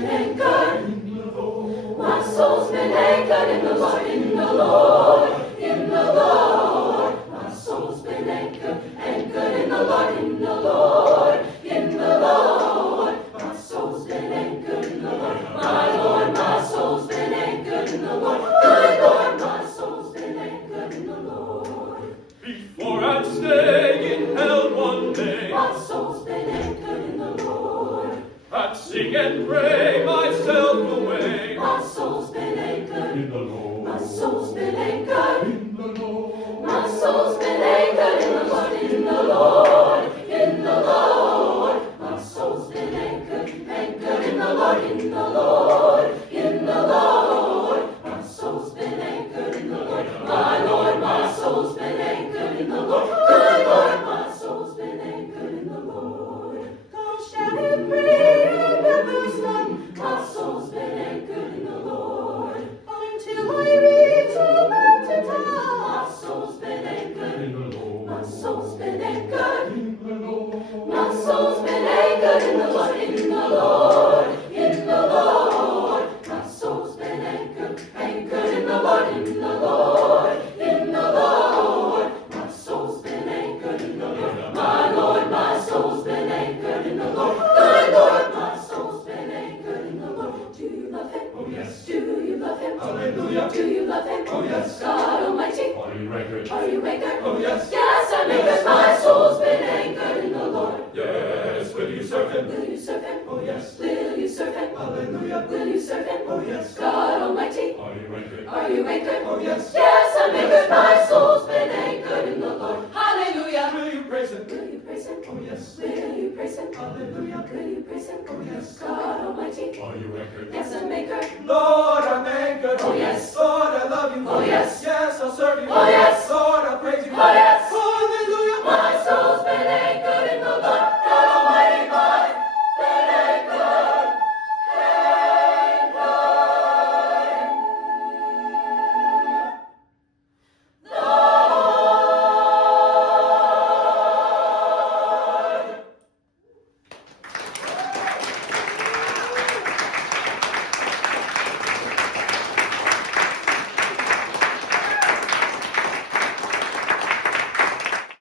been anchored. My soul's been anchored in the Lord, in the Lord, in the Lord. My soul's been anchored, anchored in the Lord, in the Lord, in the Lord. My soul's been anchored in the Lord. My Lord, my soul's been anchored in the Lord. Good Lord, my soul's been anchored in the Lord. Before I'd stay in hell one day, My soul's been anchored in the Lord. I'd sing and pray myself away. My soul's been anchored In the Lord, My soul's been anchored. in the Lord, My soul's been anchored in the Lord, in the Lord, in the Lord. My soul's been anchored, anchored in the Lord, in the Lord, in the Lord. My soul's been anchored in the Lord. My Lord, my soul's been anchored in the Lord. Good Lord, my soul's been anchored in the Lord. Go shout and pray and never stop. My soul's been anchored in the Lord. Until I reach the mountain top. My soul's been anchored. in the Lord, My soul's been anchored. in the Lord, My soul's been anchored in the Lord, in the Lord, in the Lord. My soul's been anchored, anchored in the Lord, in the Lord, in the Lord. My soul's been anchored in the Lord. My Lord, my soul's been anchored in the Lord. Good Lord, my soul's been anchored in the Lord. Do you love Him? oh yes, Do you love Him? hallelujah, Do you love Him? oh yes, God Almighty. are you anchored? Are you anchored? Oh yes, Yes, I'm anchored. My soul's been anchored in the Lord. yes, will you serve him? Will you serve Him? Oh yes, Will you serve Him? hallelujah, Will you serve Him? oh yes, God Almighty. are you anchored? Are you anchored? Oh yes, Yes, I'm anchored. My soul's been anchored in the Lord. Hallelujah. will you praise him? Will you praise Him? Oh yes, Will you praise Him? hallelujah, Will you praise Him? oh yes, God Almighty. are you anchored? Yes, I'm anchored. Lord, I'm anchored. Oh yes. Lord, I love you. Oh yes. Yes, I'll